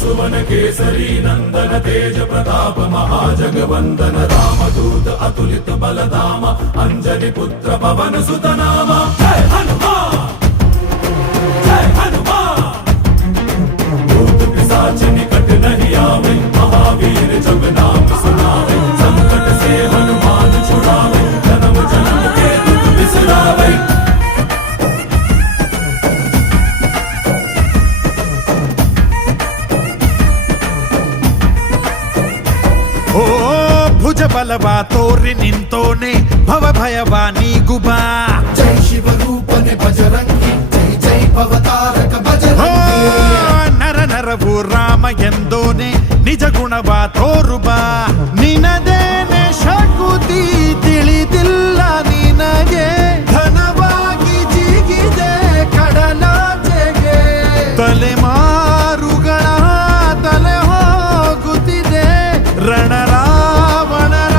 सुवन केसरी नंदन तेज प्रताप महाजगवंदन रामदूत अतुलित बलधाम अंजनी पुत्र पवन सुत नाम जय हनुमान जय हनुमान। भूत पिशाच निकट नहीं आवे महावीर जब नाम सुनावे संकट से हनुमान छुड़ावे जन्म जन्म के दुख बिसरावे। ಓ ಭುಜ ಬಲವಾ ತೋರಿ ನಿಂತೋನೆ ಭವ ಭಯವಾ ನೀಗುಬಾ ಜೈ ಶಿವ ರೂಪನೆ ಬಜರಂಗಿ ಜೈ ಜೈ ಭವತಾರಕ ಬಜರಂಗಿ ನರ ನರವು ರಾಮ ಎಂದೋನೆ ನಿಜ ಗುಣವಾ ತೋರುಬಾ ನಿನದೇನೆ ಶಕುತಿ ತಿಳಿದಿಲ್ಲ ನಿನಗೆ ಘನವಾಗಿ ಜಿಗಿದೆ ಕಡಲಾಚೆಗೆ ತಲೆಮಾರುಗಳ ತಲೆ ಹೋಗುತ್ತಿದೆ ರಣರಾವಣರ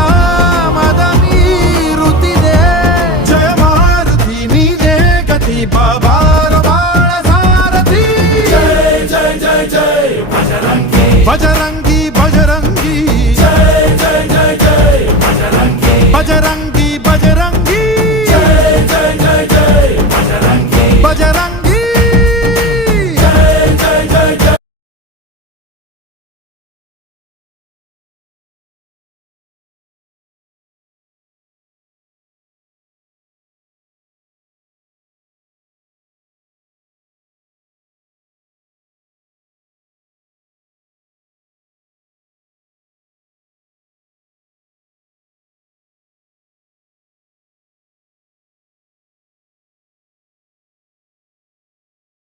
ಮದ ಮೀರುತ್ತಿದೆ ಜಯ ಮಾರುತಿ ನೀನೇ ಗತಿ ಬಾಬಾರ ಬಾಳ ಸಾರಥಿ जय जय जय जय बजरंगी ಬಜರಂಗಿ ಬಜರಂಗಿ जय जय जय जय बजरंगी ಬಜರಂಗಿ